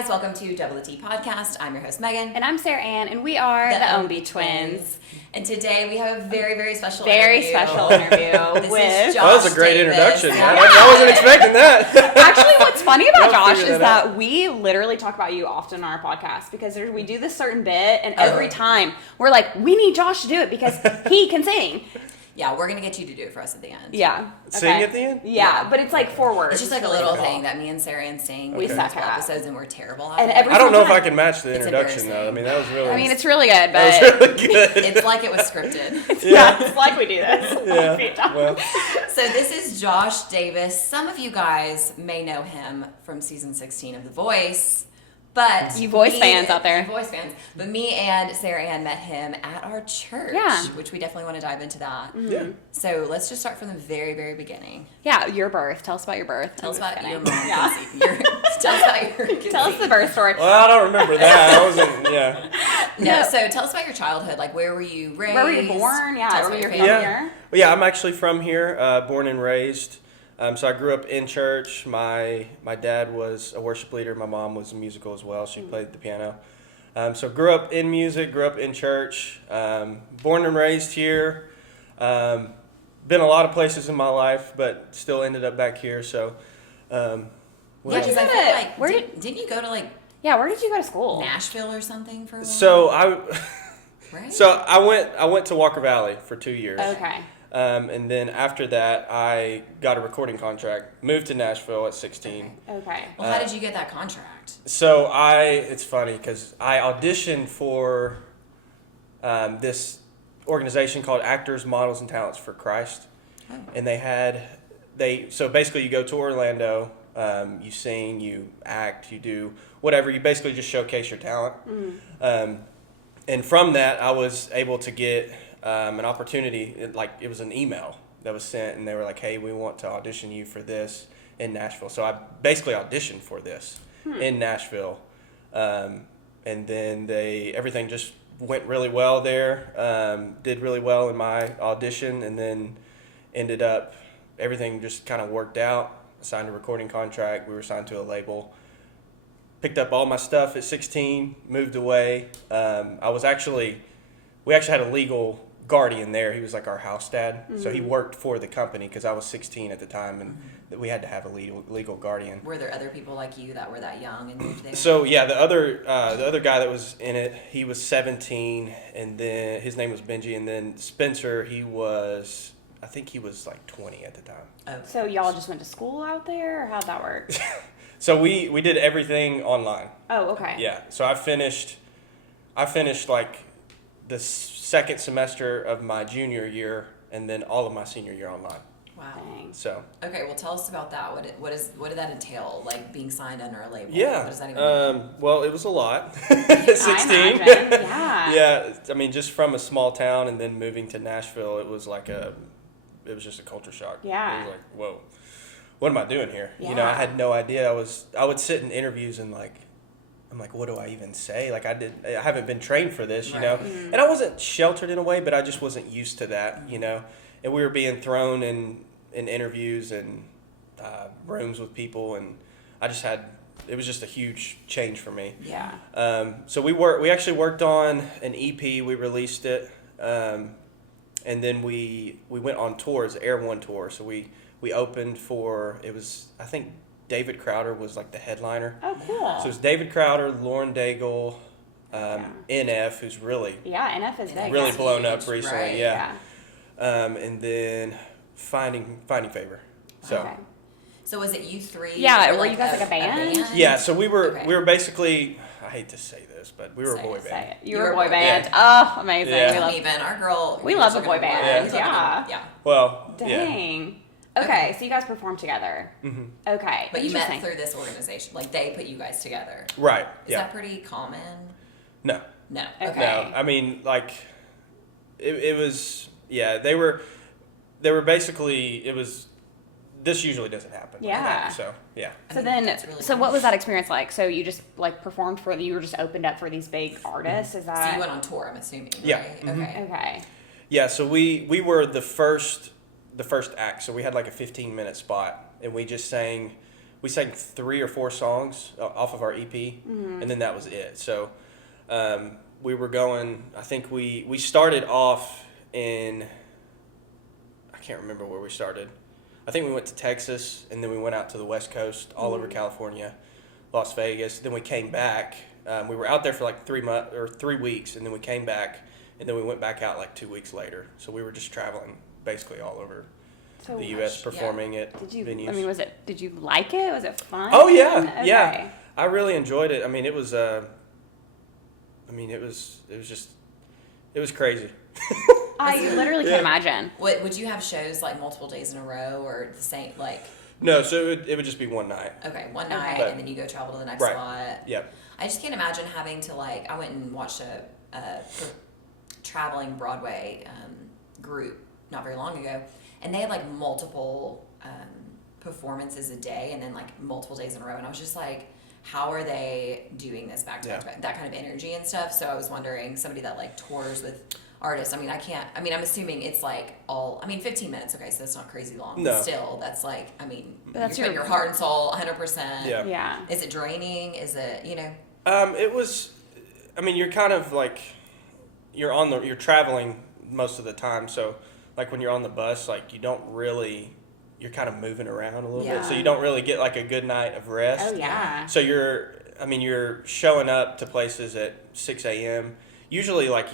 guys, welcome to Double the T Podcast. I'm your host, Megan. And I'm Sarah Ann, and we are the Ombi Twins. And today we have a very, very special interview. with Josh. That was a great Davis. introduction. Yeah. I wasn't expecting that. Actually, what's funny about Josh is that we literally talk about you often on our podcast because we do this certain bit, and every time we're like, we need Josh to do it because he can sing. Yeah, we're going to get you to do it for us at the end. Yeah. Okay. Sing at the end? Yeah, but it's like 4 words. It's just like a little thing that me and Sarah Ann sing. We suck at episodes and we're terrible at and it. I don't know if I can match the introduction, though. I mean, that was really... I mean, it's really good, but... It was really good. It's like it was scripted. It's like we do this. Yeah. Well. So this is Josh Davis. Some of you guys may know him from season 16 of The Voice. But you voice fans out there. You voice fans. But me and Sarah Ann met him at our church. Yeah. Which we definitely want to dive into that. Mm-hmm. Yeah. So let's just start from the very, very beginning. Yeah, your birth. Tell us about your birth. Tell us about your mom. Yeah. Tell us about your conceiving. Tell us the birth story. Well, I don't remember that. I wasn't, yeah. No, so tell us about your childhood. Like, where were you raised? Where were you born? Yeah, Tell us where about you're your from family. here. Well, yeah, I'm actually from here, born and raised. So I grew up in church. My dad was a worship leader. My mom was musical as well. She played the piano. So grew up in music, grew up in church. Born and raised here. Been a lot of places in my life, but still ended up back here. So, Yeah, because I feel like, didn't you go to like where did you go to school? Nashville or something for a while? So Right? So I went to Walker Valley for 2 years. Okay. And then after that, I got a recording contract, moved to Nashville at 16. Okay. Well, how did you get that contract? So it's funny because I auditioned for this organization called Actors, Models, and Talents for Christ. Oh. And so basically you go to Orlando, you sing, you act, you do whatever. You basically just showcase your talent. And from that, I was able to get an opportunity. It was an email that was sent, and they were like, "Hey, we want to audition you for this in Nashville." So I basically auditioned for this in Nashville, and then everything just went really well there. Did really well in my audition, and then ended up everything just kind of worked out. I signed a recording contract. We were signed to a label. Picked up all my stuff at 16. Moved away. We actually had a legal guardian there. He was like our house dad. So he worked for the company because I was 16 at the time, and we had to have a legal guardian. Were there other people like you that were that young and moved there? So yeah, the other guy that was in it, he was 17, and then his name was Benji, and then Spencer, I think he was like 20 at the time. Oh. So y'all just went to school out there, or how'd that work? So we did everything online. Oh, okay. Yeah. So I finished like the second semester of my junior year, and then all of my senior year online. Wow. Dang. So. Okay, well, tell us about that. What did that entail? Like being signed under a label? Yeah. What does that even mean? Well, it was a lot. 16. I imagine. Yeah. Yeah. I mean, just from a small town and then moving to Nashville, it was just a culture shock. Yeah. It was like, whoa, what am I doing here? Yeah. You know, I had no idea. I would sit in interviews and I'm like, what do I even say? Like I haven't been trained for this, you know? And I wasn't sheltered in a way, but I just wasn't used to that, you know? And we were being thrown in interviews and rooms with people, and it was just a huge change for me. Yeah. So we actually worked on an EP, we released it, and then we went on tours, Air One tour. So we opened for, I think David Crowder was like the headliner. Oh, cool. So it was David Crowder, Lauren Daigle, NF, who's really NF is big. really Yeah. blown up recently. Right. Yeah. And then Finding Favor. So Okay. So was it you three? Yeah, or were you guys like a band? yeah, so we were Okay. we were basically, I hate to say this, but we were a boy band. Say it. You were a boy band. band. Oh, amazing. Yeah. We love Even our girl. We love a boy band. Yeah. Yeah. Well, yeah. Dang. Okay, so you guys performed together. Mm-hmm. Okay. But you met interesting. through this organization. Like they put you guys together. Right. Is Yeah. that pretty common? No. No. Okay. No. I mean, like, it was. Yeah. They were basically. It was. This usually doesn't happen. like Yeah. that, so yeah. So then, that's really so cool. what was that experience like? So you just like performed you were just opened up for these big artists? Is So that? you went on tour, I'm assuming. Yeah. Right? Mhm. Okay. Okay. Yeah. So we were the first act. So we had like a 15-minute spot, and we just sang we sang 3 or 4 songs off of our EP, and then that was it. So we were going. I think we started off in. I can't remember where we started. I think we went to Texas, and then we went out to the West Coast, all over California, Las Vegas. Then we came back. We were out there for like 3 weeks, and then we came back, and then we went back out like 2 weeks later. So we were just traveling basically all over the U.S. performing at venues. I mean, did you like it? Was it fun? Oh yeah, Okay. yeah. I really enjoyed it. I mean, it was. it was crazy. I literally can't imagine. What would you have shows like multiple days in a row or the same like? No, so it would just be one night. Okay, one night, But- and then you go travel to the next Right. spot. Yep. I just can't imagine having to like. I went and watched a traveling Broadway group not very long ago, and they had like multiple performances a day, and then like multiple days in a row, and I was just like, how are they doing this back to back to back? That kind of energy and stuff. So I was wondering, somebody that like tours with artists. I mean, I'm assuming it's like 15 minutes. Okay, so that's not crazy long. No. But still, that's like, I mean, that's you're putting your heart and soul 100%. Yeah. Yeah. Is it draining? Is it, It was. I mean, you're kind of like you're traveling most of the time. So like when you're on the bus, like you're kind of moving around a little bit. So you don't really get like a good night of rest. Oh yeah. So you're showing up to places at 6 a.m. Usually, like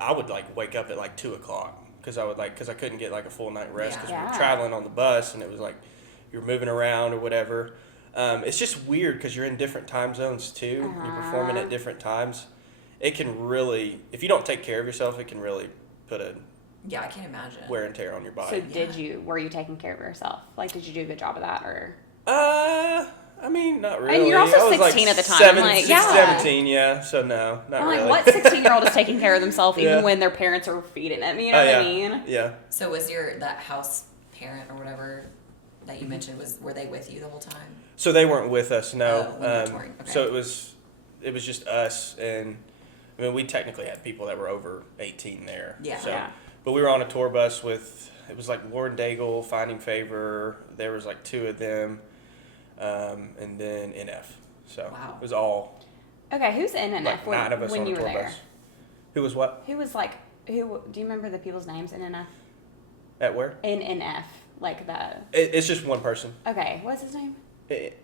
I would like wake up at like 2 o'clock because I couldn't get like a full night rest because we were traveling on the bus, and it was like you're moving around or whatever. It's just weird because you're in different time zones too. You're performing at different times. It can really, if you don't take care of yourself, it can really put a I can't imagine. wear and tear on your body. So were you taking care of yourself? Like, did you do a good job of that, or? I mean, not really. And you're also I was 16 like at the time. Like, 17, yeah. So no, not I'm really. like, what 16-year-old is taking care of themselves even Yeah. when their parents are feeding them? You know Oh, what yeah. I mean? Yeah. So was that house parent or whatever that you mentioned, were they with you the whole time? So they weren't with us, no. Oh, when you were touring. Okay. So it was just us, and I mean, we technically had people that were over 18 there. Yeah. So, Yeah. But we were on a tour bus with, it was like Lauren Daigle, Finding Favor. There was like 2 of them, and then NF. So Wow. it was all Okay, who's in NF like 9 of us when on you a were tour there? bus. Who was what? Who was like, do you remember the people's names in NF? At where? In NF, like It's just one person. okay, what's his name?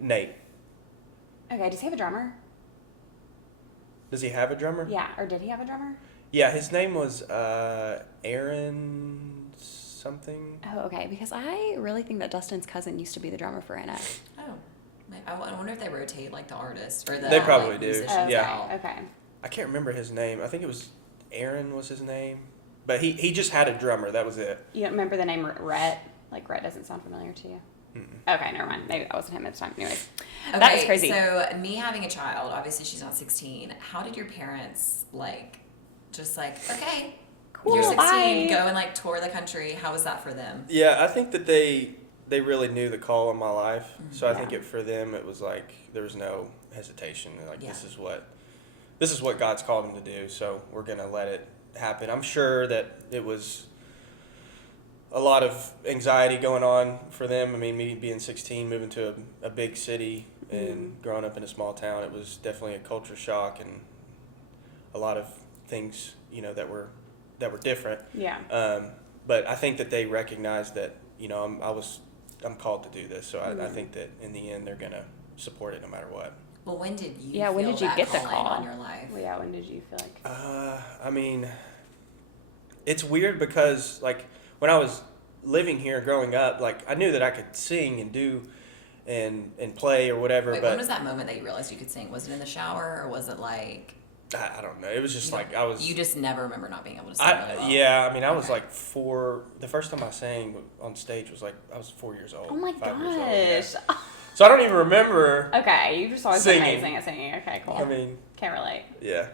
Nate. Okay, does he have a drummer? Does he have a drummer? Yeah, or did he have a drummer? Yeah, his name was Aaron something. Oh, okay, because I really think that Dustin's cousin used to be the drummer for NF. Oh, I wonder if they rotate like the artist or the They probably like, do. musicians Yeah. out. Okay. I can't remember his name. I think it was Aaron was his name. But he just had a drummer. That was it. You don't remember the name Rhett? Like, Rhett doesn't sound familiar to you? Okay, never mind. Maybe that wasn't him at the time. Anyways, that is crazy. So me having a child, obviously she's not 16. How did your parents just like, okay, Cool, you're 16, bye. go and like tour the country? How was that for them? Yeah, I think that they really knew the call on my life. So I Yeah. think for them it was like there was no hesitation. They're like, Yeah. this is what God's called them to do. So we're gonna let it happen. I'm sure that it was a lot of anxiety going on for them. I mean, me being 16, moving to a big city and growing up in a small town, it was definitely a culture shock and a lot of things, that were different. Yeah. But I think that they recognized that, I'm called to do this. So I think that in the end, they're gonna support it no matter what. Well, when did you? Yeah, when feel did you that get the calling call? on your life? Well, yeah, when did you feel like... I mean, it's weird because like when I was living here growing up, like I knew that I could sing and do and play or whatever. Wait, but when was that moment that you realized you could sing? Was it in the shower or was it like? I don't know. It was just You like don't- I was. You just never remember not being able to sing really well. Yeah, I mean, I was Okay. like 4. The first time I sang on stage was like I was 4 years old. Oh my 5 years old, yeah. gosh. So I don't even remember. Okay, you've just always been Singing. amazing at singing. Okay, cool. I mean, Can't relate. yeah.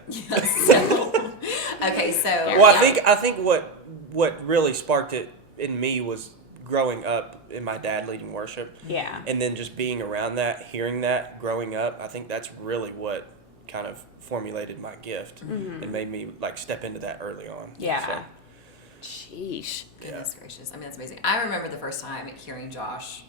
Okay, so Well, yeah. I think what really sparked it in me was growing up and my dad leading worship, Yeah. and then just being around that, hearing that, growing up. I think that's really what kind of formulated my gift and made me like step into that early on. Yeah. So, Sheesh. Goodness gracious. I mean, that's amazing. I remember the first time hearing Josh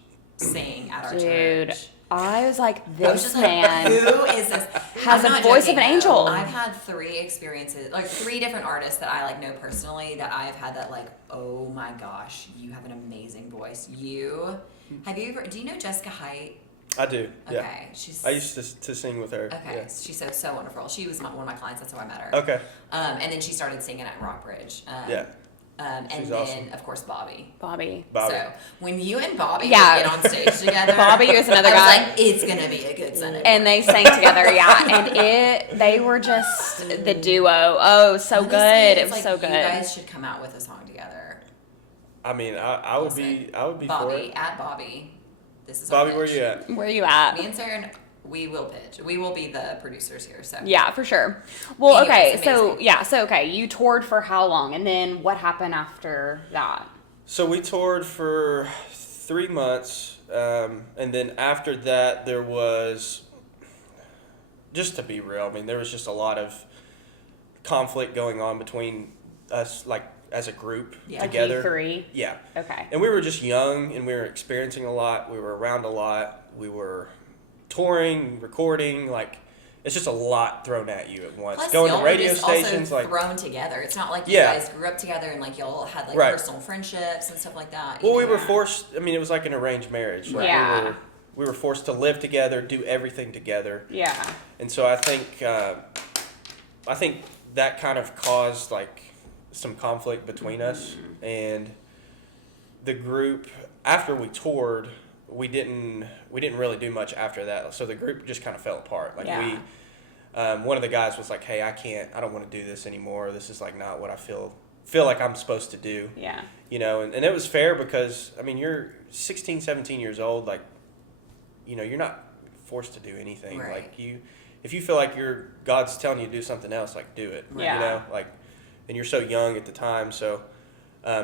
sing at our Dude, church. I was like, I was this just man like, who is this? has I'm a not voice of joking, an though. angel. I've had 3 experiences, like 3 different artists that I like know personally that I have had that like, oh my gosh, you have an amazing voice. Do you know Jessica Height? I do. Yeah. Okay, she's. I used to sing with her. Okay, Yeah. she's so wonderful. She was one of my clients. That's how I met her. Okay. And then she started singing at Rockbridge. Yeah. And She's then awesome. of course Bobby. Bobby. So when you and Bobby Yeah. get on stage together, Bobby is another I guy. was like, it's gonna be a good Sunday. And they sang together, yeah. And they were just the duo. Oh, so Honestly, good. it's It was like so good. You guys should come out with a song together. I mean, I would be for Bobby, it. at Bobby. This is our Bobby, where pitch. you at? Where are you at? Me and Sarah, we will pitch. We will be the producers here. So Yeah, for sure. Well, Anyways, okay, so amazing. okay, you toured for how long, and then what happened after that? So we toured for 3 months, and then after that there was, just to be real, I mean, there was just a lot of conflict going on between us, like as a group Yeah. together. Like you 3? Yeah. Okay. And we were just young, and we were experiencing a lot. We were around a lot. We were touring, recording, like it's just a lot thrown at you at once. Plus, Going y'all to were radio just stations, also like thrown together. It's not like you Yeah. guys grew up together and like y'all had like Right. personal friendships and stuff like that. well, we either. were forced. I mean, it was like an arranged marriage. Like Yeah. we were forced to live together, do everything together, Yeah. and so I think that kind of caused like some conflict between us and the group. After we toured, we didn't really do much after that. So the group just kind of fell apart. Like Yeah. one of the guys was like, "Hey, I don't want to do this anymore. This is like not what I feel like I'm supposed to do." Yeah. You know, and it was fair because I mean, you're 16, 17 years old, like, you know, you're not forced to do anything. Right. Like if you feel like God's telling you to do something else, like do it. Yeah. You know, like, and you're so young at the time. So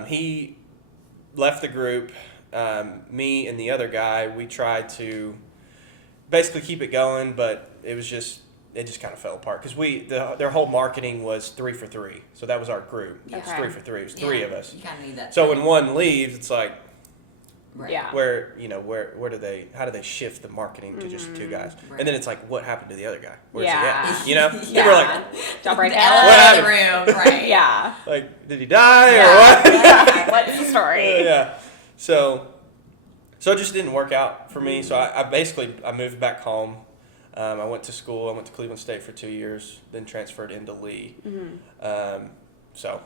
he left the group. Me and the other guy, we tried to basically keep it going, but it just kind of fell apart because their whole marketing was 3 for 3. So that was our group. It was Okay. 3 for 3. It was 3 of us. You kind of need that. So when one leaves, it's like, Right. Yeah. where how do they shift the marketing to just 2 guys? Right. And then it's like, what happened to the other guy? Where's Yeah. he at? You know? Yeah. People are like, Don't break The it. elephant in the room, right? Yeah. like, did he die Yeah. or what? Yeah. What's the story? Yeah. So it just didn't work out for me. So I basically moved back home. I went to school. I went to Cleveland State for 2 years, then transferred into Lee. So,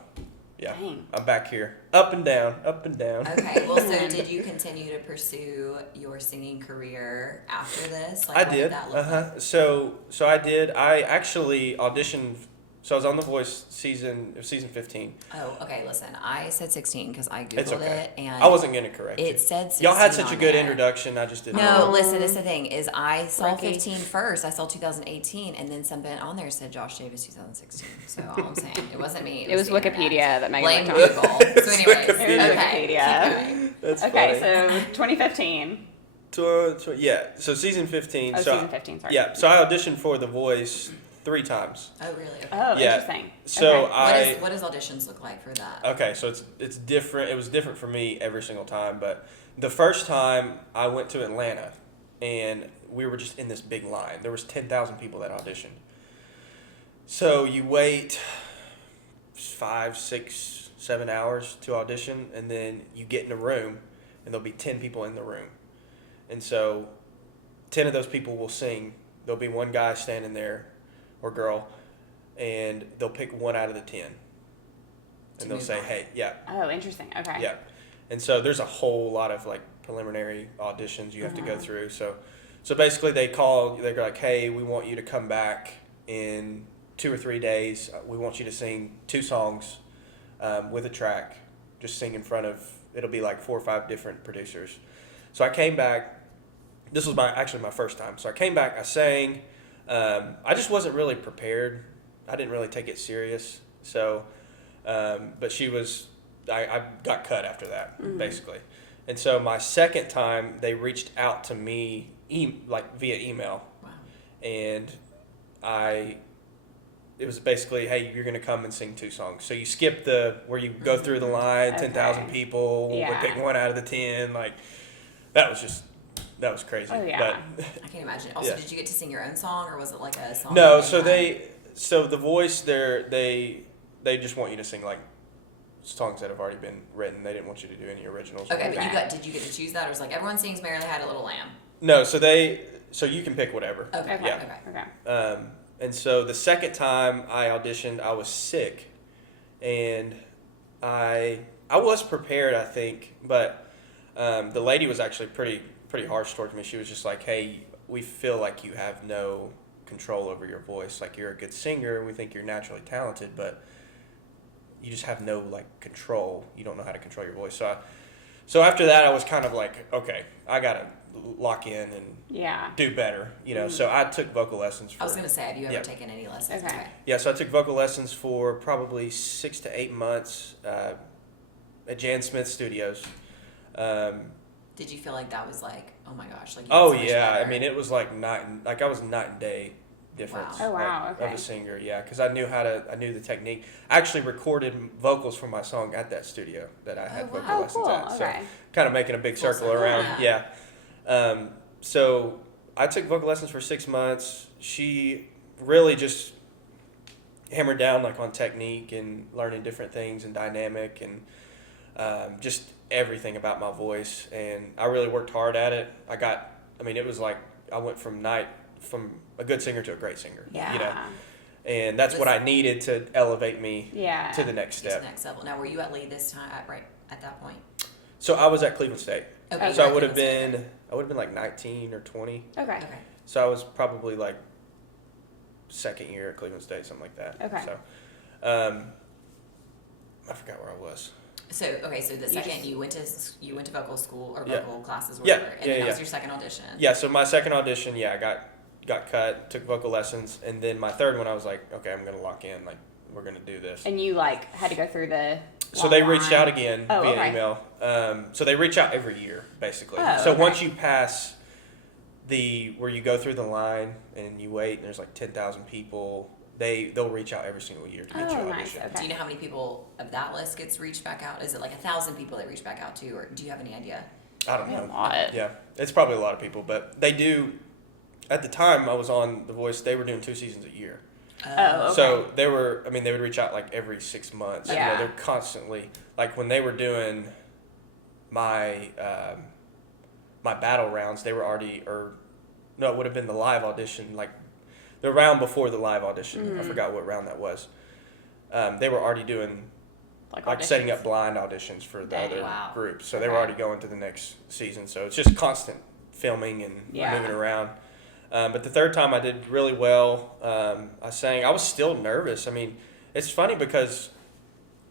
yeah, Dang. I'm back here, up and down, up and down. Okay. Well, so did you continue to pursue your singing career after this? Like, I what did. That look like? So I did. I actually auditioned. So I was on The Voice season 15. Oh, okay. Listen, I said 16 because I googled It's okay. it and I wasn't gonna correct it you. said 16. Y'all had such a on good there. introduction. I just didn't. No, listen, it's the thing is I saw Rookie. 15 first. I saw 2018, and then something on there said Josh Davis 2016. So all I'm saying, it wasn't me. It was the internet. Wikipedia that Megan Blame looked on. Google. So anyways, Wikipedia. okay, Wikipedia. keep going. That's Okay, funny. so 2015. Yeah. So season 15. Oh, so season 15, sorry. Yeah. So I auditioned for The Voice 3 times. Oh really? Okay. Oh, Yeah. interesting. So Okay. What does auditions look like for that? Okay, so it's different. It was different for me every single time, but the first time I went to Atlanta, and we were just in this big line. There was 10,000 people that auditioned. So you wait 5, 6, 7 hours to audition, and then you get in a room, and there'll be 10 people in the room, and so 10 of those people will sing. There'll be one guy standing there, or girl, and they'll pick 1 out of the 10. And they'll move say, on. hey, yeah, Oh, interesting. Okay. yeah. And so there's a whole lot of like preliminary auditions you have to go through. So basically they're like, hey, we want you to come back in 2 or 3 days. We want you to sing 2 songs with a track. Just sing in front of, it'll be like 4 or 5 different producers. So I came back. This was actually my first time. So I came back, I sang. I just wasn't really prepared. I didn't really take it serious. So, but I got cut after that, basically. And so my second time, they reached out to me via email. Wow. And it was basically, hey, you're going to come and sing 2 songs. So you skip where you go through the line, Okay. 10,000 people, Yeah. we pick 1 out of the 10. Like, that was just that was crazy. Oh, yeah. But I can't imagine. Also, Yeah. did you get to sing your own song, or was it like a song? no, that so they the Voice they just want you to sing like songs that have already been written. They didn't want you to do any originals. had? Okay, or but anything. did you get to choose that, or was it like everyone sings "Mary Had a Little Lamb"? No, so you can pick whatever. Okay, Okay. okay. Okay. And so the second time I auditioned, I was sick, and I was prepared, I think, but the lady was actually pretty harsh towards me. She was just like, "Hey, we feel like you have no control over your voice. Like, you're a good singer. We think you're naturally talented, but you just have no like control. You don't know how to control your voice." So after that, I was kind of like, okay, I gotta lock in and do better, So I took vocal lessons. I was gonna say, have you ever Yeah. taken any lessons? Okay. Yeah, so I took vocal lessons for probably 6 to 8 months at Jan Smith Studios. Did you feel like that was like, oh my gosh, like? You Oh got so much yeah, better? I mean it was like I was night and day difference. Wow. Oh, wow, Of okay. a singer, yeah, because I knew the technique. I actually recorded vocals for my song at that studio that I had Oh, wow. vocal Oh, lessons cool. at. So Okay. kind of making a big Full circle circle, around, yeah. yeah. So I took vocal lessons for 6 months. She really just hammered down like on technique and learning different things and dynamic and just everything about my voice. And I really worked hard at it. It was like I went from a good singer to a great singer. Yeah. And that's what I needed to elevate me Yeah. to the next Get to step. the next level. Now, were you at Lee this time? Right at that point? So I was at Cleveland State. Okay. So you I were would at have Cleveland been like 19 or 20. Okay. State. Okay. So I was probably like second year at Cleveland State, something like that. Okay. So I forgot where I was. So the second you went to vocal school or Yeah. vocal classes or Yeah, whatever, and yeah, then that yeah. was your second audition. Yeah, so my second audition, I got cut, took vocal lessons, and then my third one I was like, okay, I'm gonna lock in, like we're gonna do this. And you like had to go through the. So they reached out again Oh, via okay. email. So they reach out every year, basically. Oh, so okay. once you pass where you go through the line and you wait, and there's like 10,000 people, they'll reach out every single year to get you Oh, an nice. audition. Okay. Do you know how many people of that list gets reached back out? Is it like 1,000 people they reach back out to, or do you have any idea? I don't A know. lot. Yeah, it's probably a lot of people, but they do. At the time I was on The Voice, they were doing 2 seasons a year. Oh, okay. So they would reach out like every 6 months. Yeah. They're constantly, like when they were doing my my battle rounds, they were already, it would have been the live audition, like the round before the live audition. Mm-hmm. I forgot what round that was. They were already doing like setting up blind auditions for the Dang. other Wow. groups. So they were Okay. already going to the next season. So it's just constant filming and Yeah. moving around. But the third time I did really well. I was still nervous. I mean, it's funny because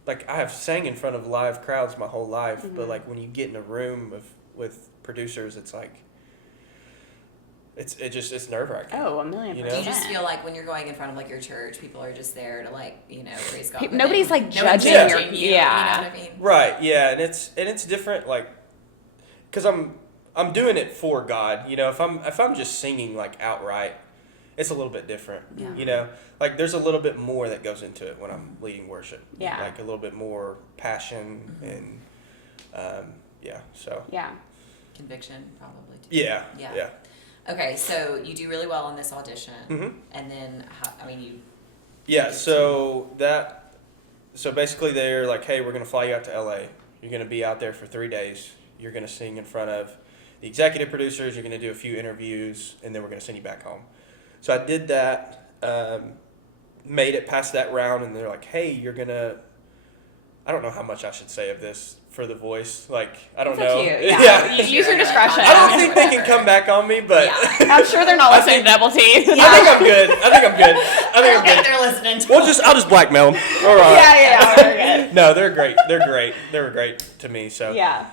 like I have sang in front of live crowds my whole life, but like when you get in a room with producers, it's like it's nerve wracking. Oh, 1,000,000%. You know? Do you just feel like when you're going in front of like your church, people are just there to like, praise God? but Nobody's then like no one's judging judging your. you, Yeah. You know what I mean? Right, yeah, and it's different, like, cause I'm doing it for God, If I'm just singing like outright, it's a little bit different, Yeah. Like there's a little bit more that goes into it when I'm leading worship, Yeah. like a little bit more passion and so Yeah. Conviction, probably. Too. yeah. Okay, so you do really well in this audition, Mhm. and then you. Yeah, so basically they're like, hey, we're going to fly you out to LA. You're going to be out there for 3 days. You're going to sing in front of the executive producers. You're going to do a few interviews, and then we're going to send you back home. So I did that, made it past that round, and they're like, hey, you're going to, I don't know how much I should say of this for The Voice. Like, I don't It's up know. to you. Yeah. You use your discretion. I don't think they can come back on me, but I'm sure they're not listening to Double T. I think I'm good. I think I'm good. They're listening to I'll just blackmail them. All right. Yeah. We're good. No, they're great. They're great. They were great to me. So Yeah.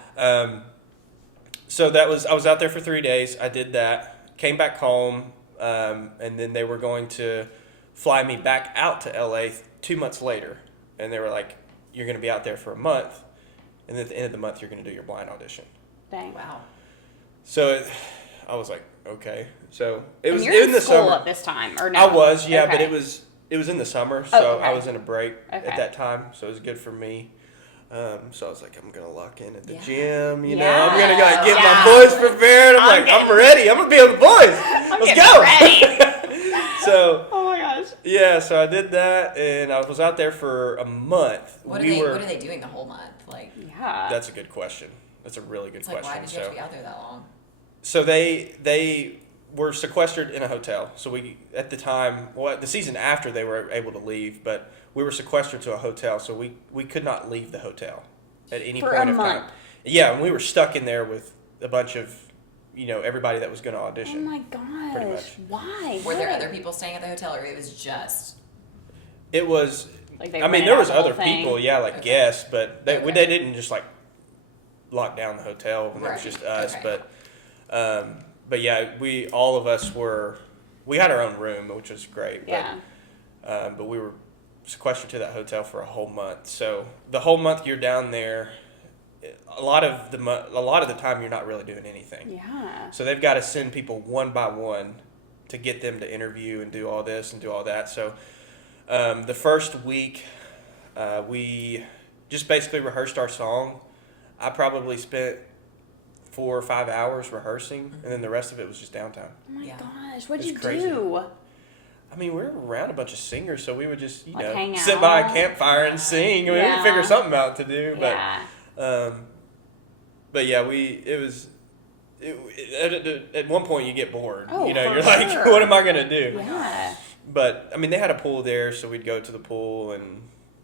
So I was out there for 3 days. I did that. Came back home, and then they were going to fly me back out to LA 2 months later, and they were like, "You're going to be out there for a month, and then at the end of the month, you're going to do your blind audition." Dang. Wow. So I was like, "Okay." So it was And you're in the school summer. at this time, or no? I was, yeah, Okay. but it was in the summer, so okay. I was in a break Okay. at that time, so it was good for me. So I was like, I'm going to lock in at the Yeah. gym, you know. Yeah. I'm going to like, get Yeah. my voice prepared. I'm ready. I'm going to be on the voice. Let's go. Ready. So, Oh my gosh. yeah, so I did that, and I was out there for a month. What are they doing the whole month? Like, Yeah. That's a good question. That's a really good it's like, question. why did you have to be out there that long? So they were sequestered in a hotel. So we, at the time, the season after they were able to leave, but we were sequestered to a hotel, so we could not leave the hotel at any For point a of month. time. Yeah, and we were stuck in there with a bunch of, everybody that was going to Oh audition. my gosh. Pretty much. Why? Were there What? other people staying at the hotel, or it was just? It was, Like they I mean, rented there out was the whole other thing? people, yeah, like Okay. guests, but they Okay. didn't just like lock down the hotel when it was Right. just us. Okay. But yeah, all of us we had our own room, which was great. Yeah. But we were sequestered to that hotel for a whole month. So the whole month you're down there, a lot of the time you're not really doing anything. Yeah. So they've got to send people one by one to get them to interview and do all this and do all that. So the first week, we just basically rehearsed our song. I probably spent 4 or 5 hours rehearsing, and then the rest of it was just downtime. Oh my Yeah. gosh. What'd It's you crazy. do? I mean, we were around a bunch of singers, so we would just, Like hang sit by a out? campfire and sing. I mean, we Yeah. could figure something out to do. Yeah. But yeah, at one point you get bored. Oh, You're for like, sure. what am I going to do? Yeah. But, I mean, they had a pool there, so we'd go to the pool and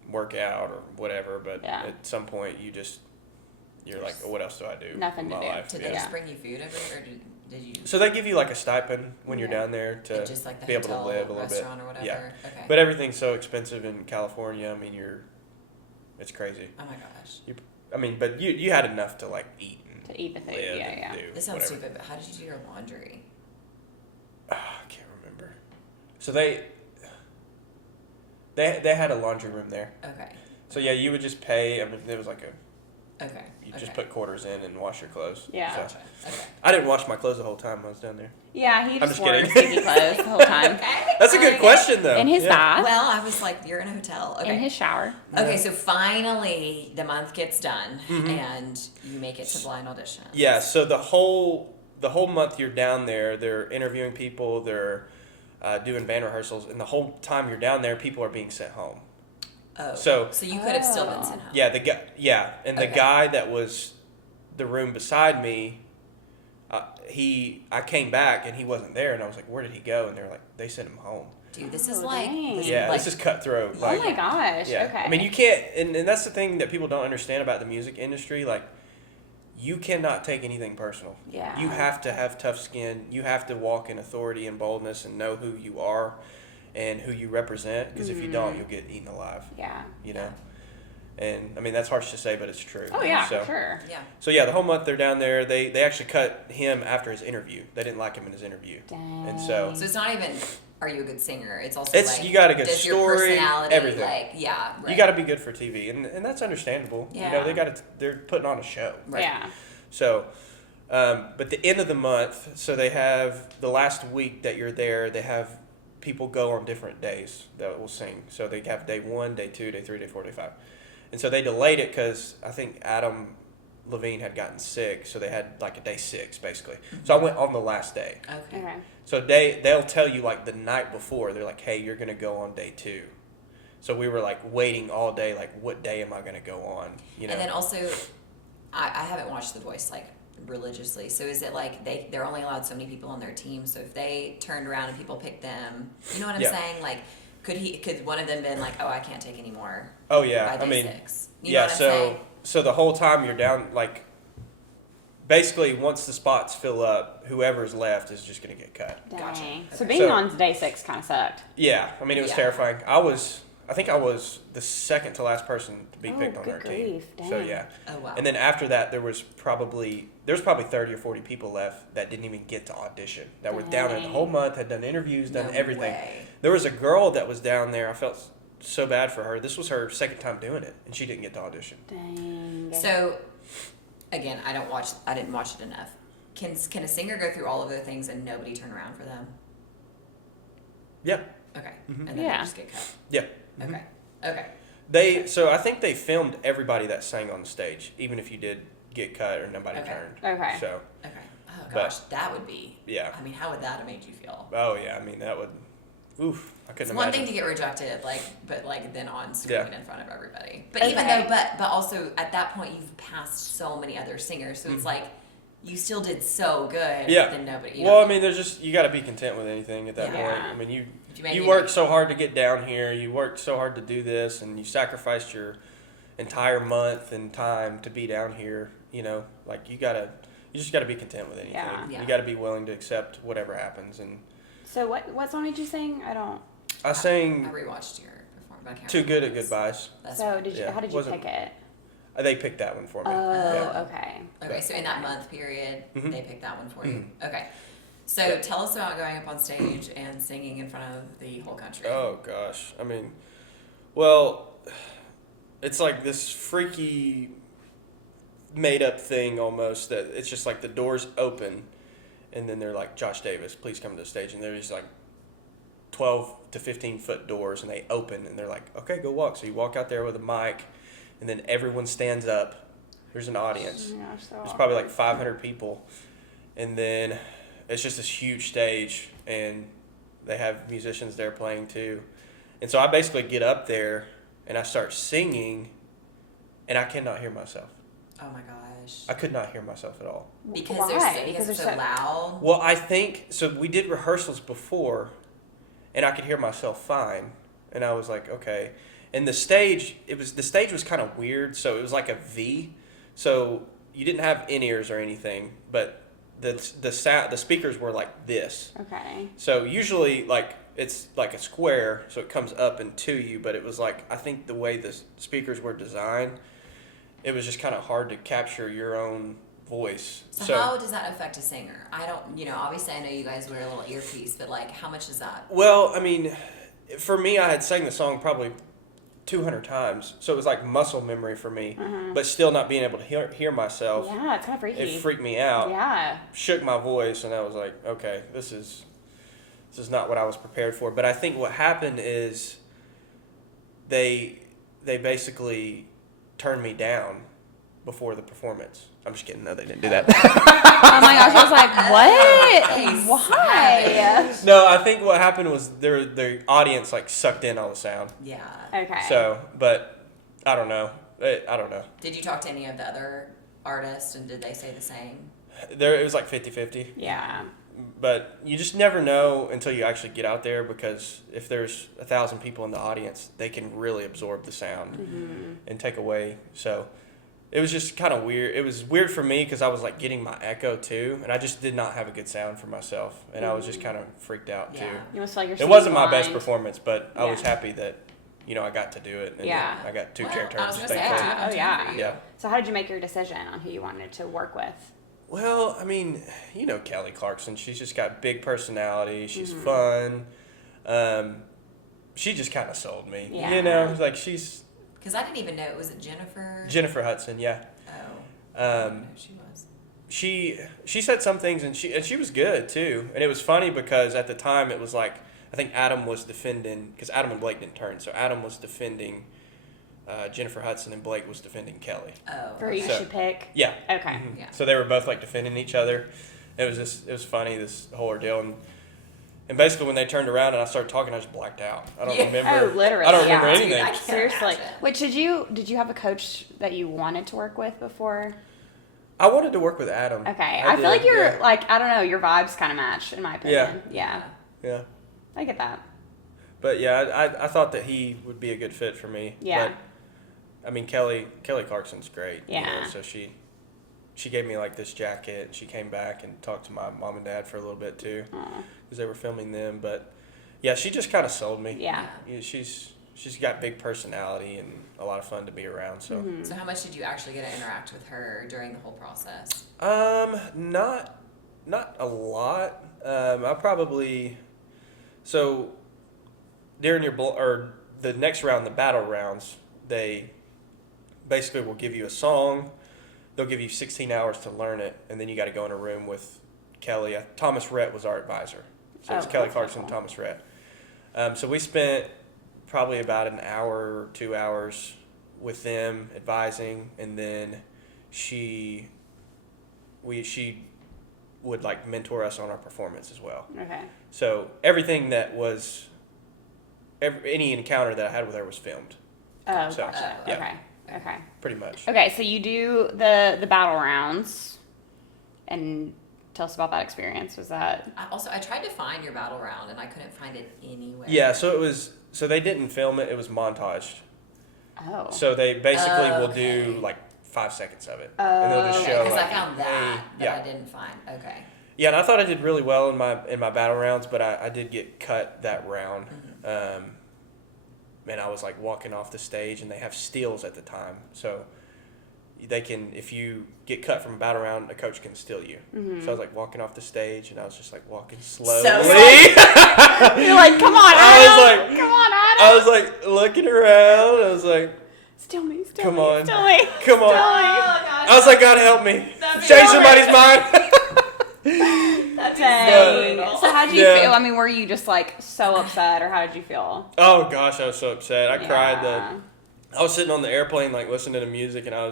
work out or whatever. But Yeah. at some point, you're like, what else do I do? Nothing in to my do. life? Did Yeah. they just bring you food over, or did you? So they give you like a stipend when you're Yeah. down there to just like the be able to hotel, live a little bit. restaurant, or whatever. Yeah. Okay. But everything's so expensive in California. I mean, it's crazy. Oh my gosh. But you had enough to like eat and To eat the food. live Yeah, and yeah. do This sounds whatever. stupid, but how did you do your laundry? I can't remember. So they had a laundry room there. Okay. So yeah, you would just pay. I mean, it was like Okay. you just put quarters in and wash your clothes. Yeah. So, Gotcha. Okay. I didn't wash my clothes the whole time I was down there. Yeah, he I'm just just wore kidding. sticky clothes the whole time. Okay. That's a good Okay. question though. In his Yeah. bath. Well, I was like, you're in a hotel. Okay. In his shower. Okay, so finally the month gets done, Mhm. and you make it to blind audition. Yeah, so the whole month you're down there, they're interviewing people, they're doing band rehearsals, and the whole time you're down there, people are being sent home. Oh. So- So you could have still been Oh. sent home. Yeah, and the Okay. guy that was the room beside me, I came back and he wasn't there, and I was like, where did he go? And they're like, they sent him home. Dude, this is Oh, like. dang. Yeah, like, this is cutthroat. Oh Like, my gosh. yeah. Okay. I mean, you can't, and that's the thing that people don't understand about the music industry. Like, you cannot take anything personal. Yeah. You have to have tough skin. You have to walk in authority and boldness and know who you are and who you represent. Because if you don't, you'll get eaten alive. Yeah. You know. And I mean, that's harsh to say, but it's true. Oh yeah, So, for sure. Yeah. So yeah, the whole month they're down there. They actually cut him after his interview. They didn't like him in his interview. Dang. And so So it's not even, are you a good singer? It's also It's- like, you got a good does your story, personality, everything. like, yeah, right. you got to be good for TV, and that's understandable. You know, Yeah. they're putting on a show. Right. Yeah. So, but the end of the month, so they have the last week that you're there, they have people go on different days that will sing. So they have day 1, day 2, day 3, day 4, day 5. And so they delayed it because I think Adam Levine had gotten sick, so they had like a day 6 basically. So I went on the last day. Okay. Okay. So they'll tell you like the night before, they're like, hey, you're gonna go on day 2. So we were like waiting all day, like what day am I gonna go on? You know. And then also, I haven't watched The Voice like religiously. So is it like they're only allowed so many people on their team? So if they turned around and people picked them, you know what I'm Yeah. saying? Like, could one of them been like, oh, I can't take any more Oh yeah, by I day mean, 6? You know yeah. what I'm saying? So the whole time you're down, like, basically once the spots fill up, whoever's left is just gonna get cut. Dang. Gotcha. So Okay. being So- on day 6 kind of sucked. Yeah, I mean it was Yeah. terrifying. I think I was the second to last person to be Oh, picked on good our team. grief, So dang. yeah. Oh wow. And then after that, there was probably 30 or 40 people left that didn't even get to audition. That were down there the whole month, had done interviews, done No everything. way. There was a girl that was down there. I felt so bad for her. This was her second time doing it, and she didn't get to audition. Dang. So, again, I didn't watch it enough. Can a singer go through all of those things and nobody turn around for them? Yeah, Okay. Mhm. And then Yeah. they just get cut. yeah. Mhm. Okay. Okay. So I think they filmed everybody that sang on the stage, even if you did get cut or nobody turned. Okay. So. Okay. Oh gosh, that would be. Yeah. I mean, how would that have made you feel? Oh yeah, I mean that would. Oof, I couldn't It's imagine. one thing to get rejected, but then on screen Yeah. in front of everybody. But even though, but also at that point you've passed so many other singers, so it's like you still did so good. Yeah. Than nobody. Well, I mean, there's just you got to be content with anything at that Yeah. point. I mean, you maybe worked so hard to get down here. You worked so hard to do this, and you sacrificed your entire month and time to be down here. You know, like you just gotta be content with anything. Yeah. You gotta be willing to accept whatever happens. And So what song did you sing? I sang I rewatched your performance. But I can't Too Good remember at Goodbyes. That's So right. did you? Yeah. How did you pick it? They picked that one for me. Oh, Yeah. okay. Okay, so in that month period, Mhm. they picked that one for you. Okay. So Yeah. tell us about going up on stage and singing in front of the whole country. Oh gosh, I mean, well, it's like this freaky made up thing almost that it's just like the doors open and then they're like, Josh Davis, please come to the stage, and there's like 12 to 15 foot doors and they open and they're like, okay, go walk. So you walk out there with a mic and then everyone stands up. There's an audience. Oh my gosh, so There's probably like 500 people, and then it's just this huge stage and they have musicians there playing too. And so I basically get up there and I start singing and I cannot hear myself. Oh my gosh. I could not hear myself at all. Because Why? because it's so loud. Well, I think, so we did rehearsals before and I could hear myself fine. And I was like, okay. And the stage was kind of weird. So it was like a V. So you didn't have in-ears or anything, but the speakers were like this. Okay. So usually, like, it's like a square, so it comes up and to you, but it was like, I think the way the speakers were designed, it was just kind of hard to capture your own voice. So how does that affect a singer? I don't, obviously I know you guys wear a little earpiece, but like, how much is that? Well, I mean, for me, I had sang the song probably 200 times, so it was like muscle memory for me, but still not being able to hear myself. Yeah, it's kind of freaky. It freaked me out. Yeah. Shook my voice, and I was like, okay, this is not what I was prepared for. But I think what happened is they basically turned me down before the performance. I'm just kidding. No, they didn't do that. Oh my gosh, I was like, what? Why? No, I think what happened was the audience like sucked in all the sound. Yeah. Okay. So, but I don't know. I don't know. Did you talk to any of the other artists and did they say the same? It was like 50-50. Yeah. But you just never know until you actually get out there, because if there's 1,000 people in the audience, they can really absorb the sound and take away. So it was just kind of weird. It was weird for me because I was like getting my echo too, and I just did not have a good sound for myself, and I was just kind of freaked out too. You must feel like you're It wasn't my blind. best performance, but I was Yeah. happy that I got to do it. And Yeah. I got two Well, chair I turns. was gonna say, thankfully. Yeah. Oh, yeah. Yeah. So how did you make your decision on who you wanted to work with? Well, I mean, Kelly Clarkson. She's just got big personality. She's fun. She just kind of sold me. Yeah. Like she's Because I didn't even know. Was it Jennifer? Jennifer Hudson. Yeah. Oh. I didn't know she was. She said some things and she was good too. And it was funny because at the time it was like, I think Adam was defending, because Adam and Blake didn't turn, so Adam was defending Jennifer Hudson and Blake was defending Kelly. Oh. For who you So- should pick? Yeah. Okay. Mhm. Yeah. So they were both like defending each other. It was funny, this whole ordeal, and basically when they turned around and I started talking, I just blacked out. I don't Yeah. remember. Oh, literally, I don't remember yeah. Dude, anything. I can't Seriously. imagine. Wait, did you have a coach that you wanted to work with before? I wanted to work with Adam. Okay. I feel did, like you're yeah. like, I don't know, your vibes kind of match in my opinion. Yeah. Yeah. I get that. But yeah, I thought that he would be a good fit for me. Yeah. But, I mean, Kelly Clarkson's great. Yeah. So she gave me like this jacket, and she came back and talked to my mom and dad for a little bit too, Aw. because they were filming them. But yeah, she just kind of sold me. Yeah. She's got big personality and a lot of fun to be around. So So how much did you actually get to interact with her during the whole process? not a lot. I probably during the next round, the battle rounds, they basically will give you a song. They'll give you 16 hours to learn it, and then you got to go in a room with Kelly. Thomas Rhett was our advisor. So it's Oh, Kelly that's Clarkson, cool. Thomas Rhett. So we spent probably about an hour or 2 hours with them advising, and then she would like mentor us on our performance as well. Okay. So everything that was any encounter that I had with her was filmed. Oh, So, gotcha. yeah. Okay. Pretty much. Okay, so you do the battle rounds, and tell us about that experience. Was that... I tried to find your battle round and I couldn't find it anywhere. Yeah, so they didn't film it, it was montaged. Oh. So they basically will Okay. do like 5 seconds of it. Oh. And they'll just show Because like, I found that, hey, but yeah. I didn't find. Okay. Yeah, and I thought I did really well in my battle rounds, but I did get cut that round. Mm-hmm. And I was like walking off the stage, and they have steals at the time. So they can, if you get cut from a battle round, a coach can steal you. Mm-hmm. So I was like walking off the stage, and I was just like walking slowly. So You're like, come on, Adam. Come on, Adam. I was like looking around. I was like, Still me. come me, on. Still me. come on. Oh gosh. I was like, God help me. That'd be Change horrible. somebody's mind. That's Dang. insane. So how did you Yeah. feel? I mean, were you just like so upset, or how did you feel? Oh gosh, I was so upset. I cried. Yeah. I was sitting on the airplane like listening to music, and I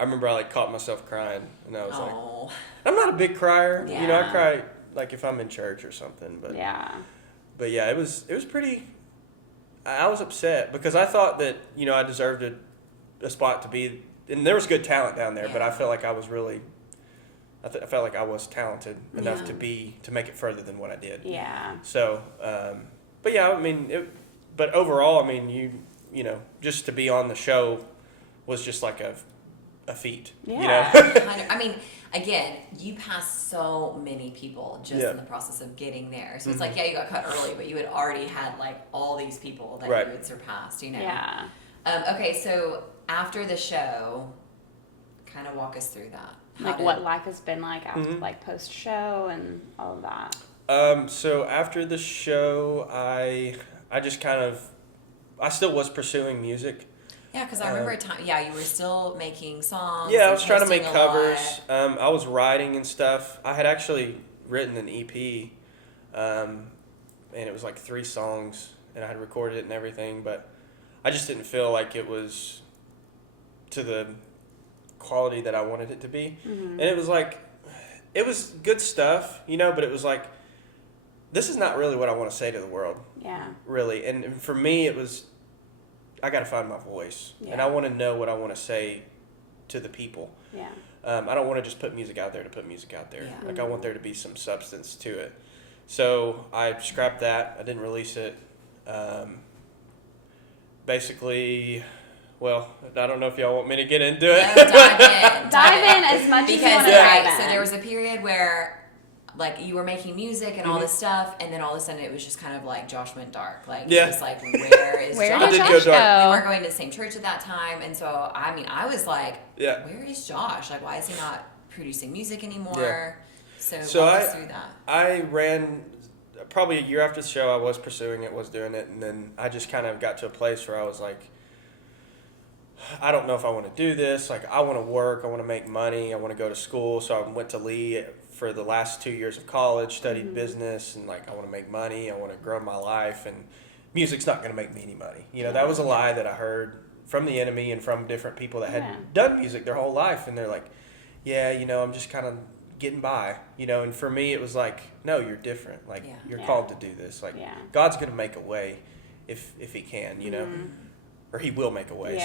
remember I like caught myself crying, and I was like, Oh. I'm not a big crier. You know, I Yeah. cry like if I'm in church or something. But Yeah. yeah, it was pretty. I was upset because I thought that I deserved a spot to be, and there was good talent down there, but I Yeah. felt like I was really. I felt like I was talented enough Yeah. to make it further than what I did. Yeah. So, but yeah, I mean, but overall, I mean, you know, just to be on the show was just like a feat. Yeah. You know? I mean, again, you passed so many people just Yeah. in the process of getting there. So it's Mhm. like, yeah, you got cut early, but you had already had like all these people that Right. you had surpassed, you know? Yeah. Okay, so after the show, kind of walk us through that. Like what life has been like after, Mhm. like post show and all of that. So after the show, I just kind of, I still was pursuing music. Yeah, because I remember a time, you were still making songs. Yeah, I and was trying to make posting a lot. covers. I was writing and stuff. I had actually written an EP, and it was like 3 songs, and I had recorded it and everything, but I just didn't feel like it was to the quality that I wanted it to be. Mm-hmm. And it was like, it was good stuff, but it was like, this is not really what I want to say to the world, Yeah. really. And for me, it was, I got to find my voice, and I want to know what I want to say to the people. Yeah. I don't want to just put music out there to put music out there. Yeah. Like, I want there to be some substance to it. So I scrapped that. I didn't release it. Basically, well, I don't know if y'all want me to get into it. No, dive in. Dive in as much as you Because, want to right, dive in. so there was a period where, like, you were making music and all this stuff, and then all of a sudden it was just kind of like Josh went dark. Like, Yeah. it was like, where is Where Josh? did I did Josh go go? dark. We weren't going to the same church at that time, and so, I mean, I was like, Yeah. where is Josh? Like, why is he not producing music anymore? Yeah. So walk us I through that. I ran probably a year after the show. I was pursuing it, was doing it, and then I just kind of got to a place where I was like, I don't know if I want to do this. Like, I want to work. I want to make money. I want to go to school. So I went to Lee for the last 2 years of college, studied business, and like, I want to make money. I want to grow my life, and music's not going to make me any money. That was a lie that I heard from the enemy and from different people that had done music their whole life, and they're like, yeah, I'm just kind of getting by, and for me it was like, no, you're different. Like, you're called to do this. Like, God's going to make a way if he can, or he will make a way.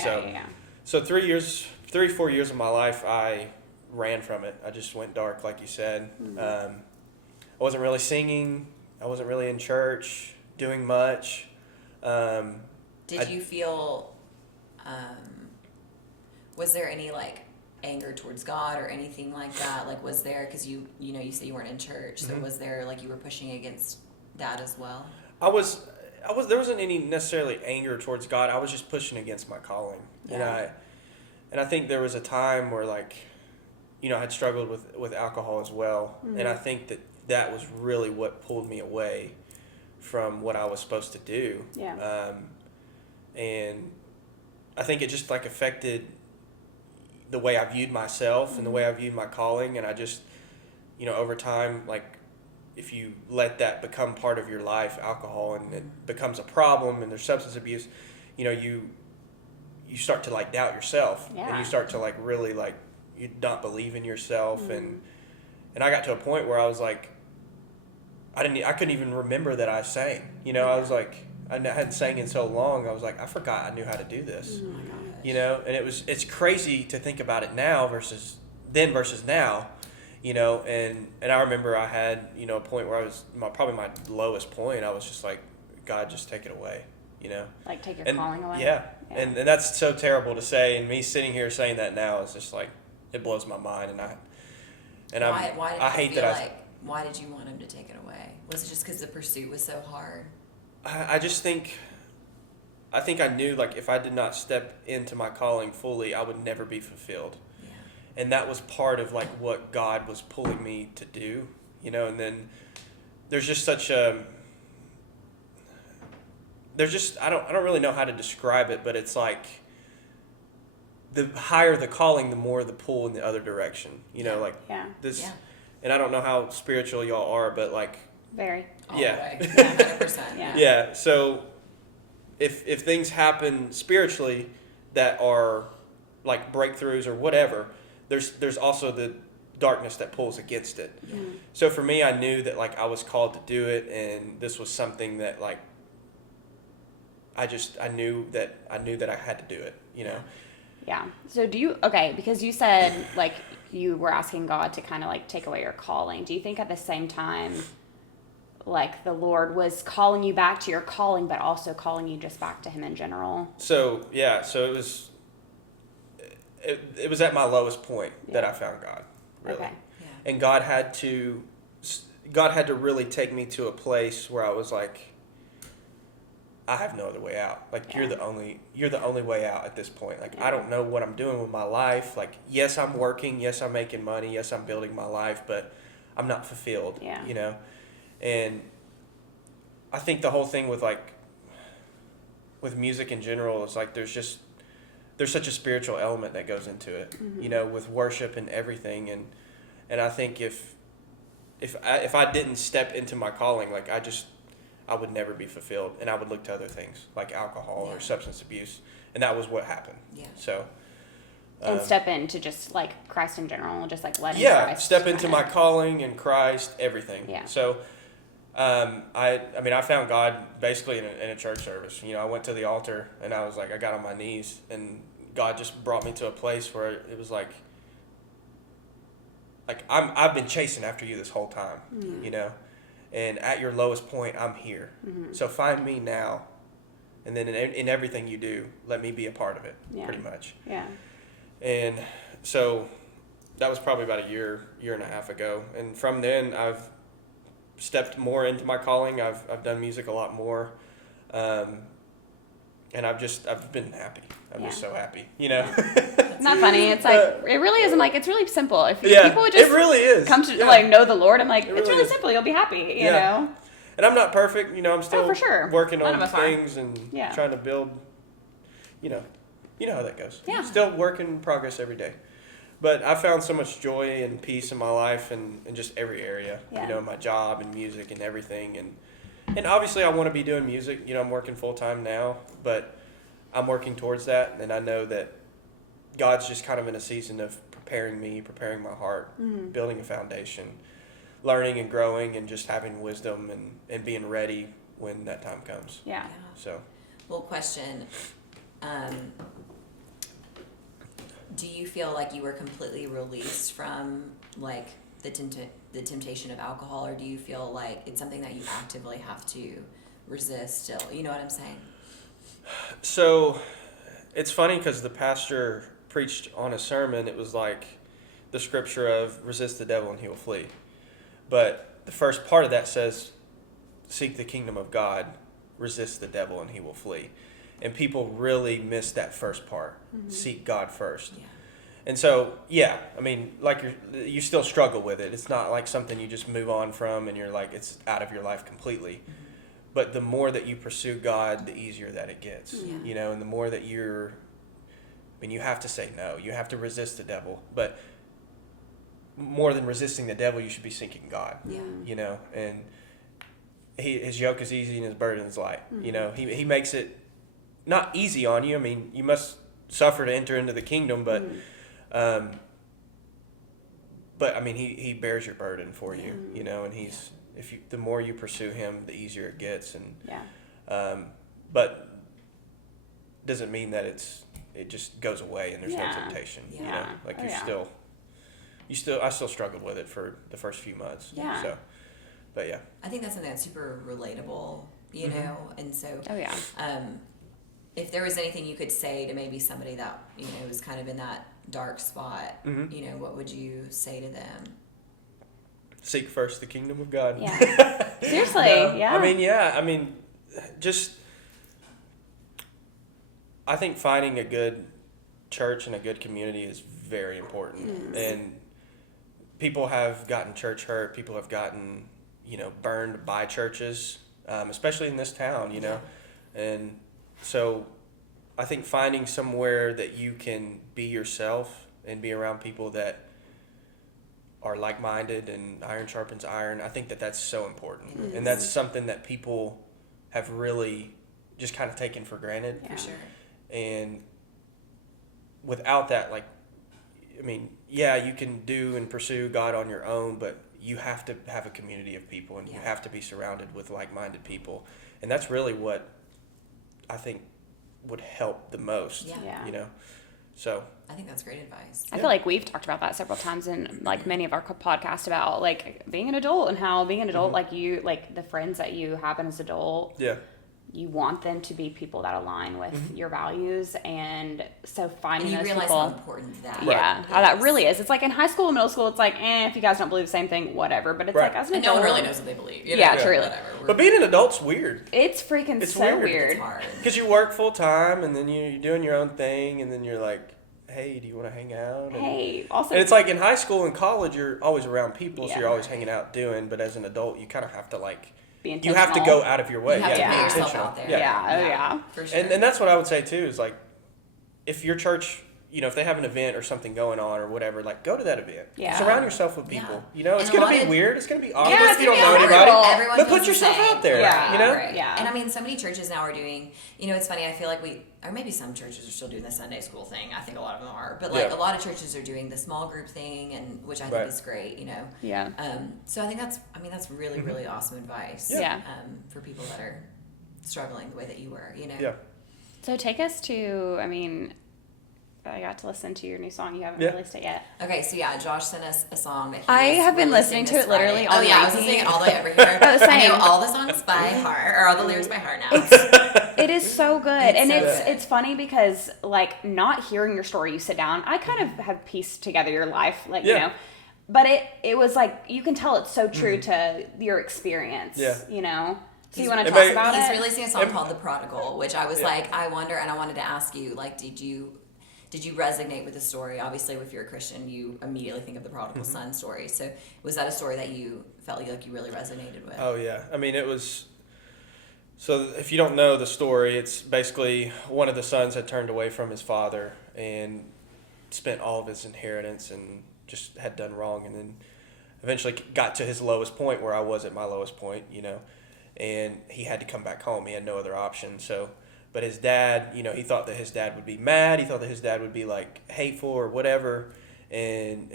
So 4 years of my life, I ran from it. I just went dark, like you said. I wasn't really singing. I wasn't really in church doing much. Did you feel, was there any like anger towards God or anything like that? Like, was there, because you said you weren't in church, so was there like you were pushing against that as well? There wasn't any necessarily anger towards God. I was just pushing against my calling. And I think there was a time where, like, I had struggled with alcohol as well. And I think that was really what pulled me away from what I was supposed to do. And I think it just like affected the way I viewed myself and the way I viewed my calling. And I just, over time, like, if you let that become part of your life, alcohol, and it becomes a problem, and there's substance abuse, you know, you start to like doubt yourself, and you start to like really like you not believe in yourself, and I got to a point where I was like, I couldn't even remember that I sang. You know, I was like, I hadn't sang in so long. I was like, I forgot I knew how to do this. Oh my gosh. You know, and it's crazy to think about it now versus now. You know, and I remember I had, you know, a point where I was probably my lowest point. I was just like, God, just take it away. You know, like take your calling away. Yeah. And that's so terrible to say. And me sitting here saying that now is just like, it blows my mind. Why did you want him to take it away? Was it just because the pursuit was so hard? I think I knew, like, if I did not step into my calling fully, I would never be fulfilled. Yeah. And that was part of, like, what God was pulling me to do, you know. And then there's just such a, I don't really know how to describe it, but it's like the higher the calling, the more the pull in the other direction, you know, like this. Yeah. And I don't know how spiritual y'all are, but like, very. All the way. 100%. Yeah. Yeah. So if things happen spiritually that are like breakthroughs or whatever, there's also the darkness that pulls against it. Yeah. So for me, I knew that like I was called to do it, and this was something that like I knew that I had to do it, you know. Yeah. So because you said like you were asking God to kind of like take away your calling. Do you think at the same time like the Lord was calling you back to your calling, but also calling you just back to Him in general? So it was at my lowest point that I found God, really. Okay. Yeah. And God had to really take me to a place where I was like, I have no other way out. Like you're the only way out at this point. Like I don't know what I'm doing with my life. Like yes, I'm working, yes, I'm making money, yes, I'm building my life, but I'm not fulfilled. Yeah. You know? And I think the whole thing with music in general is like there's such a spiritual element that goes into it, you know, with worship and everything, and I think if I didn't step into my calling, like I would never be fulfilled, and I would look to other things like alcohol or substance abuse, and that was what happened. Yeah. So. And step into just like Christ in general, just like letting Christ step into my calling and Christ, everything. Yeah. So, I found God basically in a church service. You know, I went to the altar and I was like, I got on my knees, and God just brought me to a place where it was like I've been chasing after you this whole time, you know, and at your lowest point, I'm here. So find me now, and then in everything you do, let me be a part of it. Pretty much. Yeah. And so that was probably about a year and a half ago. And from then, I've stepped more into my calling. I've done music a lot more. And I've been happy. I'm just so happy, you know. It's not funny. It's like it really isn't like it's really simple. If people would just it really is. come to like know the Lord, I'm like it's really is. Simple. You'll be happy, you know. And I'm not perfect, you know. I'm still for sure. working on things and Yeah. trying to build. You know how that goes. Yeah. Still work in progress every day. But I found so much joy and peace in my life and in just every area. Yeah. You know, my job and music and everything. And obviously I want to be doing music. You know, I'm working full time now, but I'm working towards that. And I know that God's just kind of in a season of preparing my heart, building a foundation, learning and growing and just having wisdom and being ready when that time comes. Yeah. So. Well, question. Do you feel like you were completely released from like the temptation of alcohol, or do you feel like it's something that you actively have to resist still? You know what I'm saying? So it's funny because the pastor preached on a sermon. It was like the scripture of resist the devil and he will flee. But the first part of that says, seek the kingdom of God, resist the devil and he will flee. And people really miss that first part. Seek God first. Yeah. And so, I mean, like you still struggle with it. It's not like something you just move on from and you're like, it's out of your life completely. But the more that you pursue God, the easier that it gets. You know, and the more that you have to say no. You have to resist the devil. But more than resisting the devil, you should be seeking God. Yeah. You know, and his yoke is easy and his burden is light. You know, he makes it not easy on you. I mean, you must suffer to enter into the kingdom, but I mean, he bears your burden for you. You know, and the more you pursue him, the easier it gets. And but doesn't mean that it just goes away and there's no temptation. You know, like I still struggled with it for the first few months. Yeah. So, but yeah. I think that's something that's super relatable, you know, and so. If there was anything you could say to maybe somebody that, you know, was kind of in that dark spot, you know, what would you say to them? Seek first the kingdom of God. Yeah. Seriously, I mean, just, I think finding a good church and a good community is very important. And people have gotten church hurt. People have gotten, you know, burned by churches, especially in this town, you know. And so I think finding somewhere that you can be yourself and be around people that are like-minded and iron sharpens iron, I think that that's so important. And that's something that people have really just kind of taken for granted. For sure. And without that, like, I mean, yeah, you can do and pursue God on your own, but you have to have a community of people, and you have to be surrounded with like-minded people. And that's really what I think would help the most, you know? So I think that's great advice. I feel like we've talked about that several times in like many of our podcasts about like being an adult and how being an adult, like you, like the friends that you have as an adult, you want them to be people that align with your values. And so finding and you those realize people, how important that how that really is. It's like in high school and middle school, it's like, if you guys don't believe the same thing, whatever. But it's like as an and adult, no one really knows what they believe. You know? Truly. Whatever. But being an adult's weird. It's freaking so weird. It's hard. Because you work full time, and then you're doing your own thing, and then you're like, hey, do you want to hang out? And, also, and it's like in high school and college, you're always around people, so you're always hanging out doing. But as an adult, you kind of have to like, you have to go out of your way. You have to put yourself intentional. out there. For sure. And that's what I would say too, is like, if your church, you know, if they have an event or something going on or whatever, like, go to that event. Surround yourself with people. You know, it's going to be weird. It's going to be awkward if you don't know anybody. But put yourself out there. You know? And I mean, so many churches now are doing, you know, it's funny, I feel like or maybe some churches are still doing the Sunday school thing. I think a lot of them are. But like a lot of churches are doing the small group thing, and which I think is great, you know. So I think that's really, really awesome advice. For people that are struggling the way that you were, you know. So take us to, I mean, I got to listen to your new song. You haven't released it yet. Okay, so Josh sent us a song that I have been listening to it literally all I was listening it all the way over here. I know all the songs by heart, or all the lyrics by heart now. It is so good. It's funny because, like, not hearing your story, you sit down, I kind of have pieced together your life, like, you know. But it was like, you can tell it's so true to your experience, you know. So you want to talk about it? He's releasing a song called The Prodigal, which I was like, I wonder, and I wanted to ask you, like, did you resonate with the story? Obviously, if you're a Christian, you immediately think of the prodigal son story. So was that a story that you felt like you really resonated with? Oh, yeah. I mean, it was... So if you don't know the story, it's basically one of the sons had turned away from his father and spent all of his inheritance and just had done wrong, and then eventually got to his lowest point, where I was at my lowest point, you know, and he had to come back home. He had no other option. So... But his dad, you know, he thought that his dad would be mad. He thought that his dad would be, like, hateful or whatever. And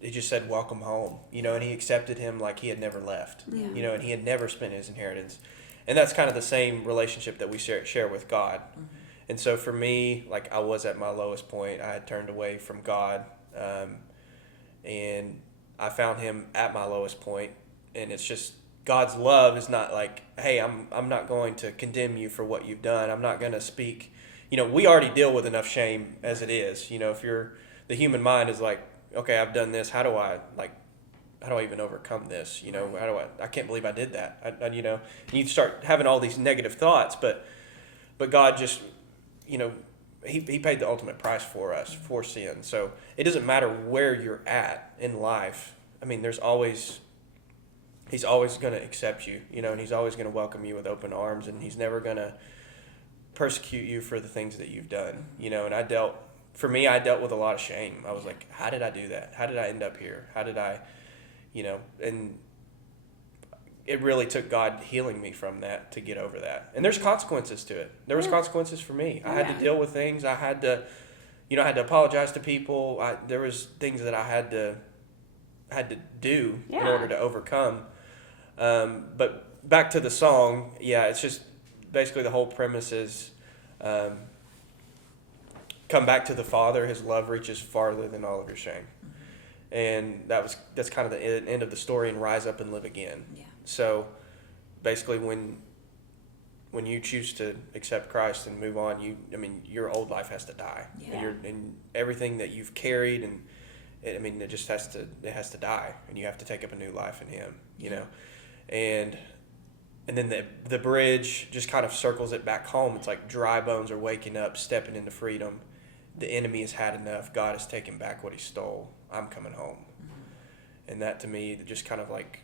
he just said, welcome home, you know, and he accepted him like he had never left, you know, and he had never spent his inheritance. And that's kind of the same relationship that we share with God. And so for me, like, I was at my lowest point. I had turned away from God, and I found him at my lowest point. And it's just... God's love is not like, hey, I'm not going to condemn you for what you've done. I'm not going to speak. You know, we already deal with enough shame as it is. You know, if the human mind is like, okay, I've done this. How do I even overcome this? You know, I can't believe I did that. You know, and you start having all these negative thoughts, but God just, you know, he paid the ultimate price for us, for sin. So it doesn't matter where you're at in life. I mean, He's always going to accept you, you know, and he's always going to welcome you with open arms, and he's never going to persecute you for the things that you've done, you know. And I dealt for me, I dealt with a lot of shame. I was like, how did I do that? How did I end up here? How did I, and it really took God healing me from that to get over that. And there's consequences to it. There was consequences for me. I had to deal with things. I had to, I had to apologize to people. There was things that I had to do in order to overcome. But back to the song, it's just basically the whole premise is come back to the Father. His love reaches farther than all of your shame. And that's kind of the end of the story, and rise up and live again. Yeah. So basically when you choose to accept Christ and move on, your old life has to die. Yeah. And everything that you've carried, and it just has to die, and you have to take up a new life in Him, and then the bridge just kind of circles it back home. It's like dry bones are waking up, stepping into freedom. The enemy has had enough. God has taken back what He stole. I'm coming home. Mm-hmm. And that, to me, just kind of like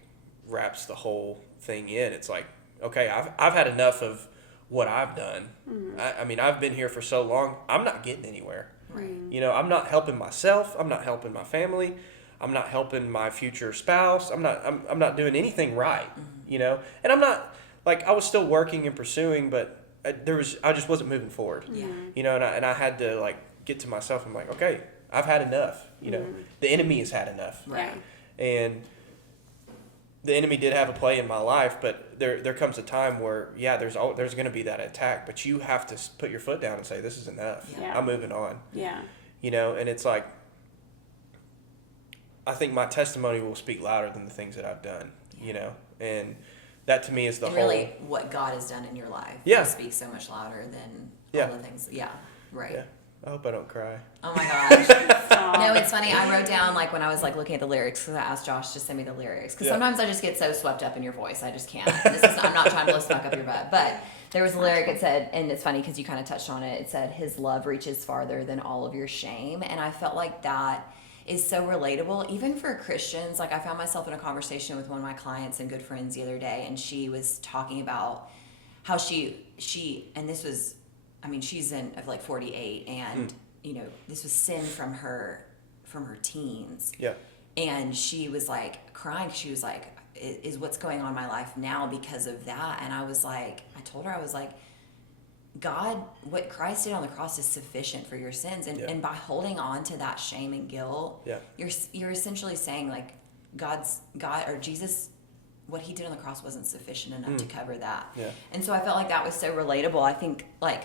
wraps the whole thing in. It's like, okay, I've had enough of what I've done. Mm-hmm. I've been here for so long. I'm not getting anywhere. Right. I'm not helping myself. I'm not helping my family. I'm not helping my future spouse. I'm not doing anything right. Mm-hmm. And I'm not, like, I was still working and pursuing, but I just wasn't moving forward. Yeah. And I had to, like, get to myself. I'm like, okay, I've had enough. The enemy has had enough. Right. And the enemy did have a play in my life, but there comes a time where, there's going to be that attack, but you have to put your foot down and say, this is enough. Yeah. I'm moving on. Yeah. And it's like, I think my testimony will speak louder than the things that I've done, and that to me is the and whole. Really, what God has done in your life speaks so much louder than all the things. Yeah, right. Yeah. I hope I don't cry. Oh my gosh. No, it's funny. I wrote down, like, when I was, like, looking at the lyrics, because I asked Josh to send me the lyrics. Because sometimes I just get so swept up in your voice. I just can't. I'm not trying to blow smoke up your butt. But there was a lyric, it said, and it's funny because you kind of touched on it. It said, his love reaches farther than all of your shame. And I felt like that is so relatable, even for Christians. Like, I found myself in a conversation with one of my clients and good friends the other day, and she was talking about how she and this was, she's of like 48, and this was sin from her teens. Yeah. And she was like crying. She was like, is what's going on in my life now because of that? And I told her, I was like, God, what Christ did on the cross is sufficient for your sins. And by holding on to that shame and guilt, you're essentially saying, like, God or Jesus, what He did on the cross wasn't sufficient enough to cover that. Yeah. And so I felt like that was so relatable. I think, like,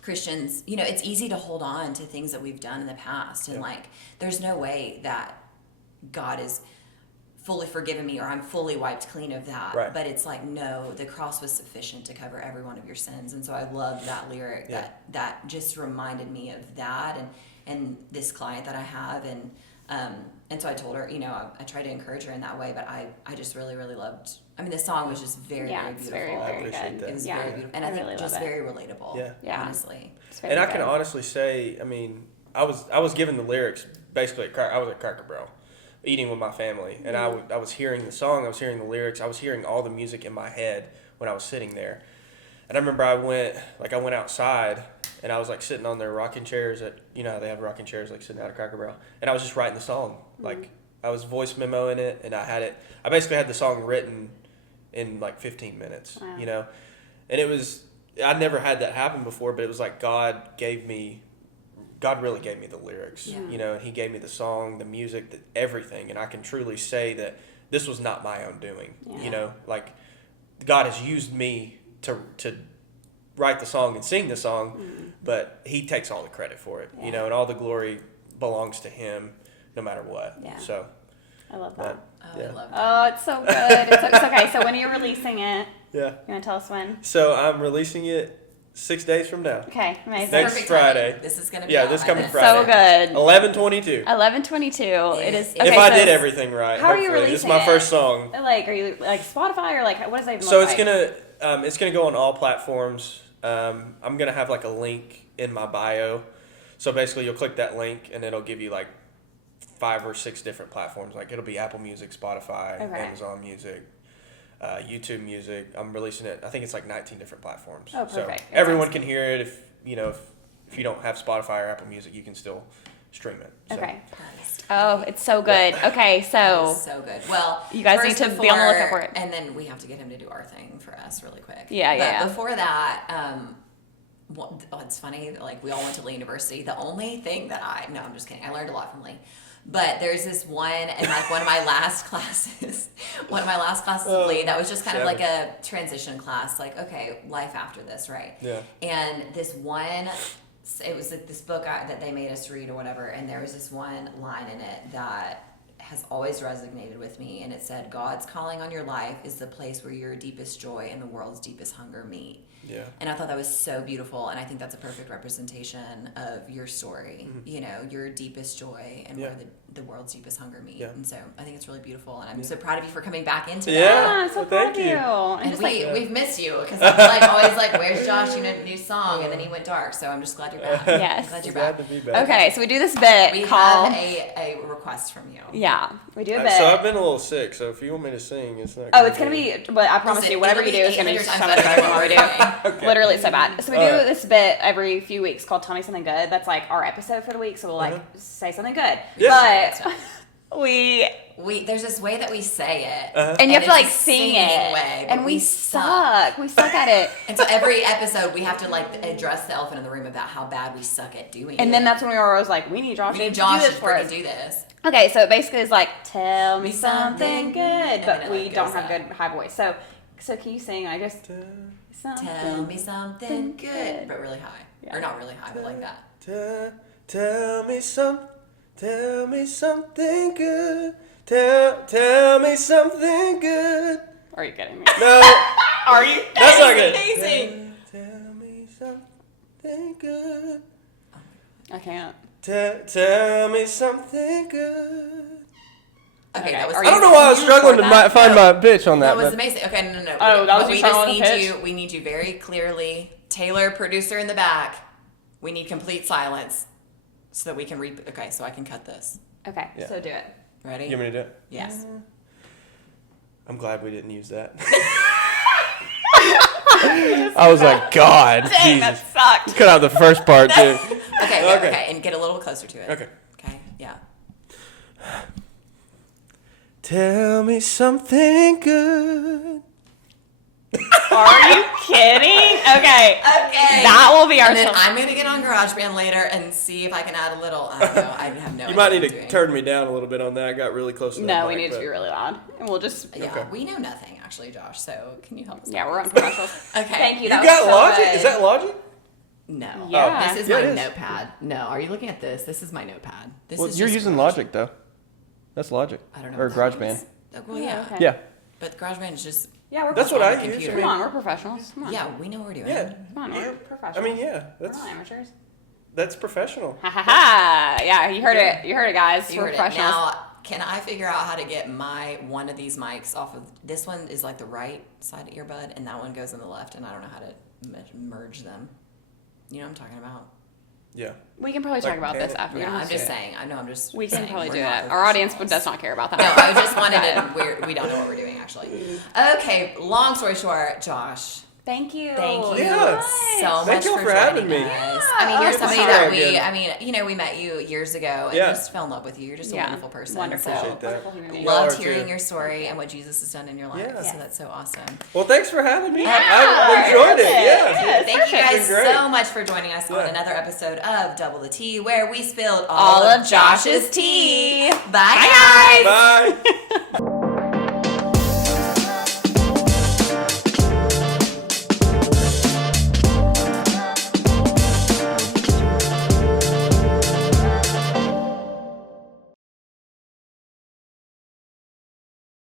Christians, it's easy to hold on to things that we've done in the past. And like, there's no way that God is fully forgiven me or I'm fully wiped clean of that. Right. But it's like, no, the cross was sufficient to cover every one of your sins. And so I love that lyric that just reminded me of that and this client that I have. And so I told her, I tried to encourage her in that way, but I just really, really loved. The song was just very, very beautiful. Very, very good. That. It was very beautiful, and I think really just very relatable. Yeah. Honestly. And I can honestly say, I was given the lyrics basically I was at Cracker Barrel, eating with my family, and I was hearing the song, I was hearing the lyrics, I was hearing all the music in my head when I was sitting there. And I remember I went outside, and I was like sitting on their rocking chairs they have rocking chairs like sitting out of Cracker Barrel, and I was just writing the song. Like, I was voice memoing it, and I basically had the song written in like 15 minutes. Wow. And I'd never had that happen before, but it was like God really gave me the lyrics, and He gave me the song, the music, everything. And I can truly say that this was not my own doing. Like, God has used me to write the song and sing the song, but He takes all the credit for it, and all the glory belongs to Him no matter what. Yeah. So I love that. I love that. Oh, it's so good. It's okay. So when are you releasing it? Yeah. You want to tell us when? So I'm releasing it 6 days from now. Okay, amazing. Next Friday. This is going to be this coming Friday. So good. 11/22. 11/22. It is. Okay, if I did everything right. How are you releasing it? This is my first song. Like, are you like Spotify or like what does that even so look like? It's gonna go on all platforms. I'm gonna have like a link in my bio. So basically, you'll click that link and it'll give you like 5 or 6 different platforms. Like, it'll be Apple Music, Spotify, Amazon Music, YouTube Music. I'm releasing it. I think it's like 19 different platforms. Oh, perfect. So everyone can hear it if if you don't have Spotify or Apple Music, you can still stream it. So. Okay. Oh, it's so good. Okay, so so good. Well, you guys need to be on the lookout for it. And then we have to get him to do our thing for us really quick. Yeah. But before that, it's funny. Like, we all went to Lee University. The only thing that I'm just kidding. I learned a lot from Lee. But there's this one, and like one of my last classes of Lee, that was just kind of like a transition class. Like, okay, life after this, right? Yeah. And this one, it was like this book that they made us read or whatever, and there was this one line in it that has always resonated with me, and it said, God's calling on your life is the place where your deepest joy and the world's deepest hunger meet. Yeah. And I thought that was so beautiful, and I think that's a perfect representation of your story, you know, your deepest joy and where the world's deepest hunger meet. Yeah. And so I think it's really beautiful, and I'm so proud of you for coming back into that. Yeah, so Well, proud thank of you. you. And we've missed you, because I'm like always like, where's Josh? You know, new song, and then he went dark. So I'm just glad you're back. Yes. I'm glad you're Glad back. to be back. Okay, so we do this bit We called... have a request from you. Yeah, we do a bit. So I've been a little sick, so if you want me to sing, it's not. Oh, it's gonna be, but I promise you, whatever you do is gonna be 800 so times much better than what we do. Okay. Literally so bad. So we All do right. this bit every few weeks called Tell Me Something Good. That's like our episode for the week, so we'll like say something good. Yeah. But we There's this way that we say it, and you have to it's like a sing singing it, way, but and we suck. We suck at it. And so every episode we have to like address the elephant in the room about how bad we suck at doing it. And then that's when we were always like, we need Josh, we need to Josh do to this for us. freaking do this. Okay, so it basically is like, tell me Me something something good, and but then it, we like, don't goes have up. good high voice. So can you sing? I just Tell me something good, but really high, Yeah. or not really high, but like that. Tell me something good. Tell me something good. Are you kidding me? No, Are you? that's not good. Amazing. Tell me something good. I can't. Tell me something good. Okay, that was. Are I don't know why I was Can you struggling to record that? find my pitch on that. That was but- amazing. Okay, no. Oh, that was But we your just song need pitch? you. We need you very clearly. Taylor, producer in the back. We need complete silence, so that we can Okay, so I can cut this. Okay, Yeah. so do it. Ready? You want me to do it? Yes. I'm glad we didn't use that. I was like, God, Dang, that Jesus. sucked. Cut out the first part too. Okay, and get a little closer to it. Okay. Okay, yeah. Tell me something good. Are you kidding? Okay. Okay. That will be our And then song. I'm gonna get on GarageBand later and see if I can add a little. I don't know. I have no. You might idea need what to I'm doing. turn me down a little bit on that. I got really close to that. No, we mic, need to but- be really loud. And we'll just... Yeah, Okay. we know nothing actually, Josh. So can you help us? Yeah, we're on commercials. Okay. Thank you. You That got was so Logic? good. Is that Logic? No. Yeah. This is Yeah, my it is. notepad. No, are you looking at this? This is my notepad. This Well, is you're just using Garage- Logic though. That's Logic. I don't know. Or what that GarageBand. is. Well, yeah. Okay. Yeah. But GarageBand is just. Yeah, we're That's what I professionals. use. Computer. Come on, we're professionals. Come on. Yeah, we know what we're doing. Yeah. Come on, we're I professionals. mean, yeah. We're That's not amateurs. that's professional. Ha ha ha! Yeah, you heard it. You heard it, guys. You We're heard it. professionals. Now, can I figure out how to get one of these mics off of this one? Is like the right side earbud, and that one goes on the left, and I don't know how to merge them. You know what I'm talking about? Yeah. We can probably Like talk about this panic. after. Yeah, We don't I'm have just to. saying. I know. I'm just. We can saying probably we're do not it. Our audience professionals. does not care about that. No, I just wanted to. We don't know what we're doing actually. Okay. Long story short, Josh. Thank you. Thank you Yeah. so Thank much you for for having joining me. us. I mean, you're Yeah. somebody Sorry that we met you years ago and Yeah. just fell in love with you. You're just a Yeah. wonderful person. Wonderful. So Appreciate that. Wonderful human being. Y'all loved are hearing too. your story and what Jesus has done in your life. Yeah. So that's so awesome. Well, thanks for having me. Yeah. I enjoyed it. Yeah. Yeah. Thank you guys It's been great. so much for joining us on Yeah. another episode of Double the Tea, where we spilled All of Josh's tea. Bye, guys. Bye.